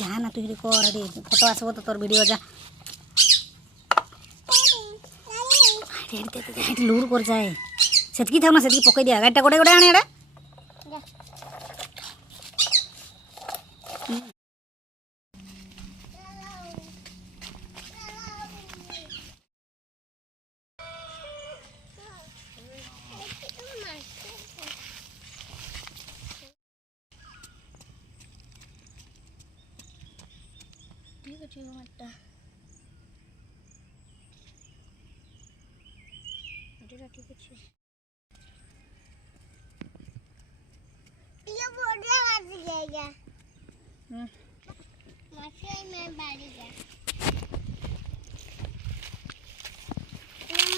जा ना तू कर रे फोटो आसबो तो तोर वीडियो जा लूर कर जाए सेतकी था ना सेतकी पकई दिया गाड़ीटा गोटे गोटे आने एड़ा ठीक अच्छे मट्टा ठीक अच्छे ये बोला बाज गया माछी में बाड़ी गया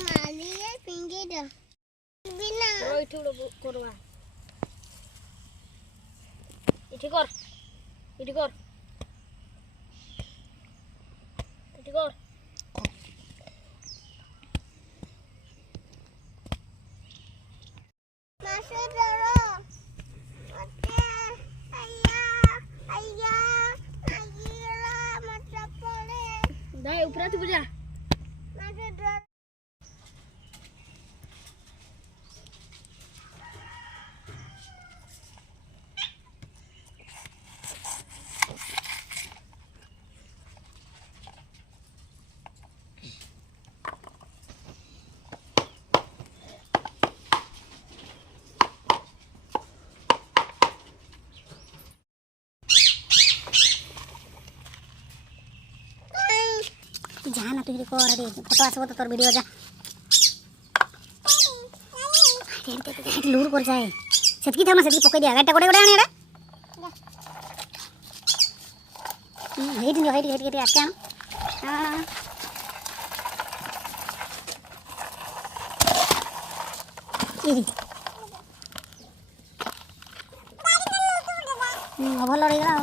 माली है पिंगे दो बिना ओइ ठुलो करवा इठी कर इठी कर इठी कर माछी डरो अते आया आया आईला मत पड़े दाई ऊपर तू बुझा माछी डरो जा ना तू कर रे फोटो आसबो तो तोर वीडियो जा लूर कर जाए सेतकी था ना सेतकी पकई दिया गाड़ीटा गोटे गोटे आने एड़ा हेट आके हां भल लड़ी गला